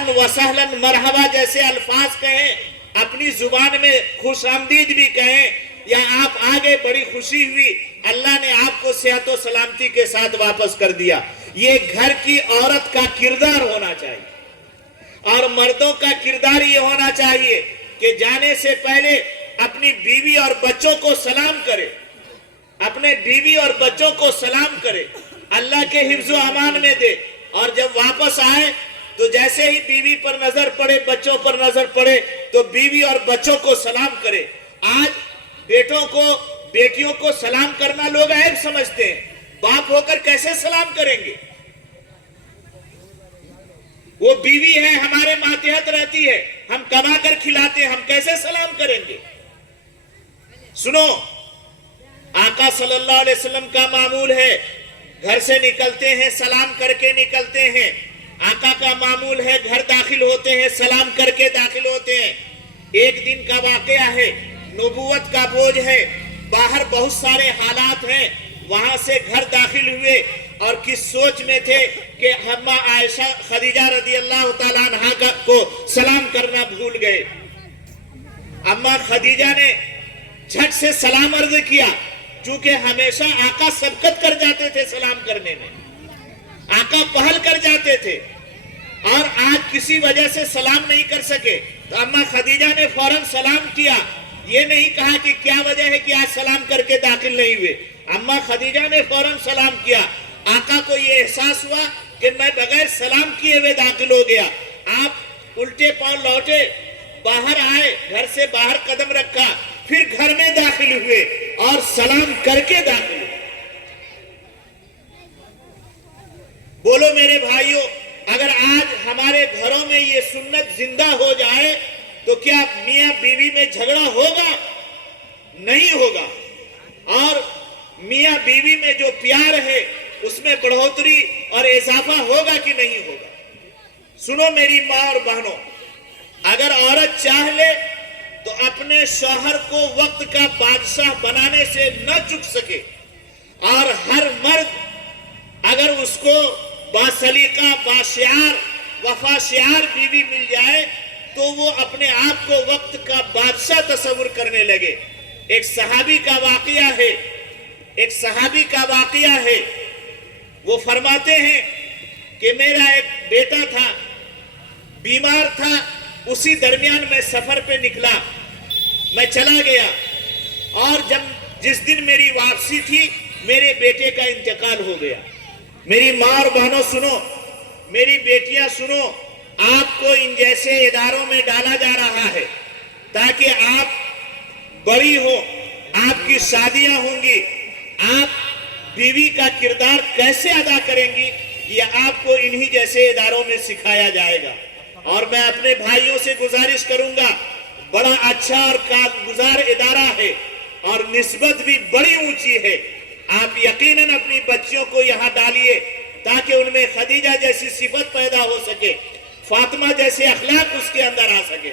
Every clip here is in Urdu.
اہلاً و سہلاً مرحبا جیسے الفاظ کہیں, اپنی زبان میں خوش آمدید بھی کہیں, یا آپ آگے بڑی خوشی ہوئی اللہ نے آپ کو صحت و سلامتی کے ساتھ واپس کر دیا. یہ گھر کی عورت کا کردار ہونا چاہیے, اور مردوں کا کردار یہ ہونا چاہیے کہ جانے سے پہلے اپنی بیوی اور بچوں کو سلام کرے, اپنے بیوی اور بچوں کو سلام کرے, اللہ کے حفظ و امان میں دے, اور جب واپس آئے تو جیسے ہی بیوی پر نظر پڑے, بچوں پر نظر پڑے, تو بیوی اور بچوں کو سلام کرے. آج بیٹوں کو بیٹیوں کو سلام کرنا لوگ عیب سمجھتے ہیں, باپ ہو کر کیسے سلام کریں گے؟ وہ بیوی ہے, ہمارے ماتحت رہتی ہے, ہم کما کر کھلاتے ہیں, ہم کیسے سلام کریں گے؟ سنو, آقا صلی اللہ علیہ وسلم کا معمول ہے, گھر سے نکلتے ہیں سلام کر کے نکلتے ہیں. آقا کا معمول ہے گھر داخل ہوتے ہیں سلام کر کے داخل ہوتے ہیں. ایک دن کا واقعہ ہے, نبوت کا بوجھ ہے, باہر بہت سارے حالات ہیں, وہاں سے گھر داخل ہوئے اور کس سوچ میں تھے کہ اماں عائشہ خدیجہ رضی اللہ تعالیٰ عنہ کو سلام کرنا بھول گئے. اماں خدیجہ نے جھٹ سے سلام عرض کیا, چونکہ ہمیشہ آقا سبقت کر جاتے تھے سلام کرنے میں, آقا پہل کر جاتے تھے, اور آج کسی وجہ سے سلام نہیں کر سکے تو اماں خدیجہ نے فوراً سلام کیا. یہ نہیں کہا کہ کیا وجہ ہے کہ آج سلام کر کے داخل نہیں ہوئے, اماں خدیجہ نے فوراً سلام کیا. آقا کو یہ احساس ہوا کہ میں بغیر سلام کیے ہوئے داخل ہو گیا. آپ الٹے پاؤں لوٹے, باہر آئے, گھر سے باہر قدم رکھا, پھر گھر میں داخل ہوئے اور سلام کر کے داخل ہوئے. بولو میرے بھائیوں, اگر آج ہمارے گھروں میں یہ سنت زندہ ہو جائے تو کیا میاں بیوی میں جھگڑا ہوگا؟ نہیں ہوگا. اور میاں بیوی میں جو پیار ہے اس میں بڑھوتری اور اضافہ ہوگا کہ نہیں ہوگا؟ سنو میری ماں اور بہنوں, اگر عورت چاہ لے تو اپنے شوہر کو وقت کا بادشاہ بنانے سے نہ چک سکے, اور ہر مرد اگر اس کو باسلیقہ, باشعار, وفا شعار بیوی مل جائے تو وہ اپنے آپ کو وقت کا بادشاہ تصور کرنے لگے. ایک صحابی کا واقعہ ہے, وہ فرماتے ہیں کہ میرا ایک بیٹا تھا, بیمار تھا, اسی درمیان میں سفر پہ نکلا, میں چلا گیا, اور جس دن میری واپسی تھی میرے بیٹے کا انتقال ہو گیا. میری ماں اور بہنوں سنو, میری بیٹیاں سنو, آپ کو ان جیسے اداروں میں ڈالا جا رہا ہے تاکہ آپ بڑی ہو, آپ کی شادیاں ہوں گی, آپ بیوی کا کردار کیسے ادا کریں گی یہ آپ کو انہی جیسے اداروں میں سکھایا جائے گا. اور میں اپنے بھائیوں سے گزارش کروں گا, بڑا اچھا اور کارگزار ادارہ ہے اور نسبت بھی بڑی اونچی ہے. آپ یقیناً اپنی بچیوں کو یہاں ڈالیے تاکہ ان میں خدیجہ جیسی صفت پیدا ہو سکے, فاطمہ جیسے اخلاق اس کے اندر آ سکے.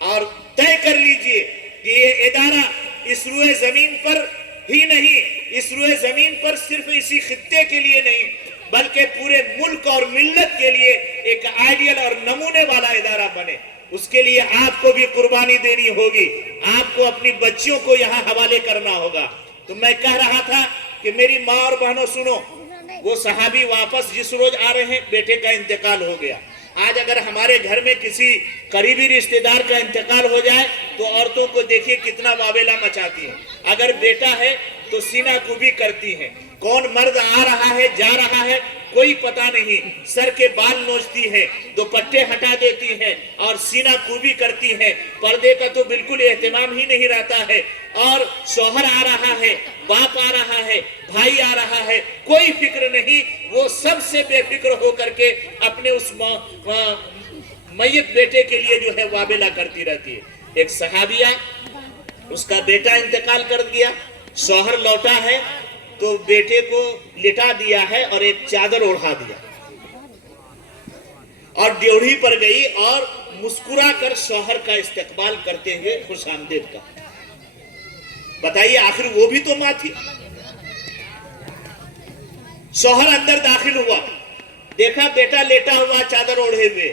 اور طے کر لیجئے کہ یہ ادارہ اس روئے زمین پر ہی نہیں, اس روئے زمین پر صرف اسی خطے کے لیے نہیں بلکہ پورے ملک اور ملت کے لیے ایک آئیڈیل اور نمونے والا ادارہ بنے. اس کے لیے آپ کو بھی قربانی دینی ہوگی, آپ کو اپنی بچیوں کو یہاں حوالے کرنا ہوگا. تو میں کہہ رہا تھا کہ میری ماں اور بہنوں سنو, وہ صحابی واپس جس روز آ رہے ہیں بیٹے کا انتقال ہو گیا. آج اگر ہمارے گھر میں کسی قریبی رشتہ دار کا انتقال ہو جائے تو عورتوں کو دیکھیے کتنا واویلا مچاتی ہیں. اگر بیٹا ہے تو سینہ کوبی کرتی ہیں, کون مرد آ رہا ہے جا رہا ہے کوئی پتہ نہیں, سر کے بال نوچتی ہے, دوپٹے ہٹا دیتی ہیں اور سینہ کوبی کرتی ہیں. پردے کا تو بالکل اہتمام ہی نہیں رہتا ہے. اور شوہر آ رہا ہے, باپ آ رہا ہے, بھائی آ رہا ہے, کوئی فکر نہیں, وہ سب سے بے فکر ہو کر کے اپنے اس میت بیٹے کے لیے جو ہے واویلا کرتی رہتی ہے. ایک صحابیہ, اس کا بیٹا انتقال کر گیا, شوہر لوٹا ہے تو بیٹے کو لٹا دیا ہے اور ایک چادر اوڑھا دیا اور ڈیوڑھی پر گئی اور مسکرا کر شوہر کا استقبال کرتے ہوئے خوش آمدید کا. بتائیے آخر وہ بھی تو ماں تھی. شوہر اندر داخل ہوا, دیکھا بیٹا لیٹا ہوا چادر اوڑھے ہوئے,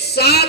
7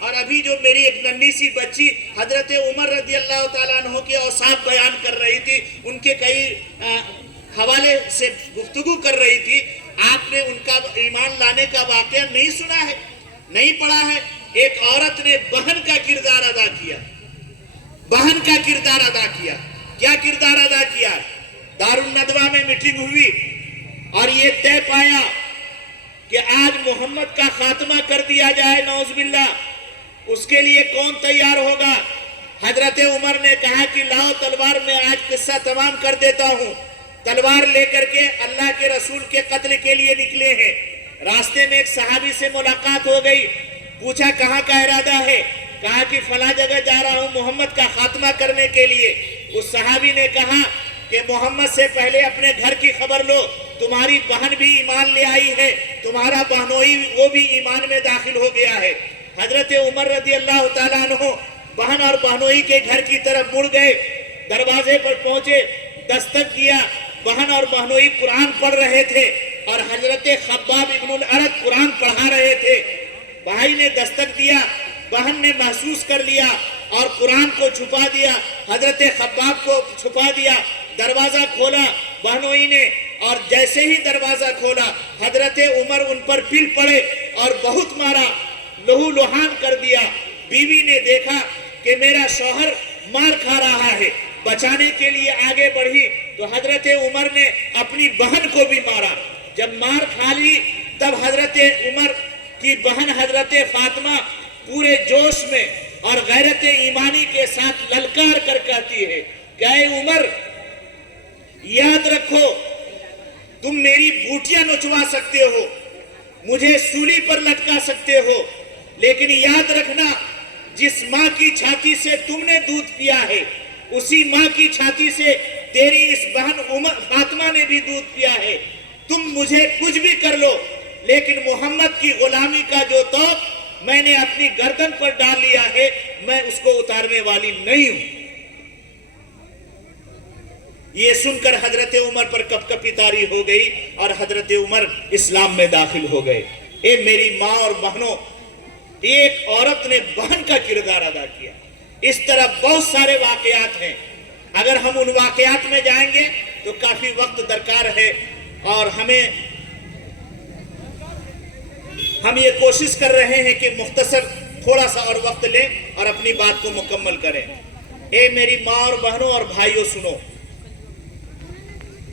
اور ابھی جو میری ایک ننھی سی بچی حضرت عمر رضی اللہ تعالیٰ عنہ کے اوصاف بیان کر رہی تھی، ان کے کئی حوالے سے گفتگو کر رہی تھی، آپ نے ان کا ایمان لانے کا واقعہ نہیں سنا ہے، نہیں پڑھا ہے؟ ایک عورت نے بہن کا کردار ادا کیا، بہن کا کردار ادا کیا۔ کیا کردار ادا کیا؟ دارالندوہ میں میٹنگ ہوئی اور یہ طے پایا کہ آج محمد کا خاتمہ کر دیا جائے، نعوذ باللہ۔ اس کے لیے کون تیار ہوگا؟ حضرت عمر نے کہا کہ لاؤ تلوار، میں آج قصہ تمام کر دیتا ہوں۔ تلوار لے کر کے اللہ کے رسول کے قتل کے لیے نکلے ہیں۔ راستے میں ایک صحابی سے ملاقات ہو گئی، پوچھا کہاں کا ارادہ ہے؟ کہا کہ فلاں جگہ جا رہا ہوں محمد کا خاتمہ کرنے کے لیے۔ اس صحابی نے کہا کہ محمد سے پہلے اپنے گھر کی خبر لو، تمہاری بہن بھی ایمان لے آئی ہے، تمہارا بہنوئی وہ بھی ایمان میں داخل ہو گیا ہے۔ حضرت عمر رضی اللہ تعالیٰ عنہ بہن اور بہنوئی کے گھر کی طرف مڑ گئے، دروازے پر پہنچے، دستک دیا۔ بہن اور بہنوئی قرآن پڑھ رہے تھے اور حضرت خباب ابن الارت قرآن پڑھا رہے تھے۔ بھائی نے دستک دیا، بہن نے محسوس کر لیا اور قرآن کو چھپا دیا، حضرت خباب کو چھپا دیا۔ دروازہ کھولا بہنوئی نے، اور جیسے ہی دروازہ کھولا حضرت عمر ان پر پل پڑے اور بہت مارا، لہو لہان کر دیا۔ بیوی نے دیکھا کہ میرا شوہر مار کھا رہا ہے، بچانے کے لیے آگے بڑھی تو حضرت عمر نے اپنی بہن کو بھی مارا۔ جب مار کھا لی تب حضرت عمر کی بہن حضرت فاطمہ پورے جوش میں اور غیرت ایمانی کے ساتھ للکار کر کہتی ہے کہ اے عمر، یاد رکھو تم میری بوٹیاں نچوا سکتے ہو، مجھے سولی پر لٹکا سکتے ہو، لیکن یاد رکھنا جس ماں کی چھاتی سے تم نے دودھ پیا ہے اسی ماں کی چھاتی سے تیری اس بہن فاطمہ نے بھی دودھ پیا ہے۔ تم مجھے کچھ بھی کر لو، لیکن محمد کی غلامی کا جو توق میں نے اپنی گردن پر ڈال لیا ہے میں اس کو اتارنے والی نہیں ہوں۔ یہ سن کر حضرت عمر پر کپ کپی طاری ہو گئی اور حضرت عمر اسلام میں داخل ہو گئے۔ اے میری ماں اور بہنوں، ایک عورت نے بہن کا کردار ادا کیا۔ اس طرح بہت سارے واقعات ہیں، اگر ہم ان واقعات میں جائیں گے تو کافی وقت درکار ہے، اور ہم یہ کوشش کر رہے ہیں کہ مختصر تھوڑا سا اور وقت لیں اور اپنی بات کو مکمل کریں۔ اے میری ماں اور بہنوں اور بھائیوں، سنو،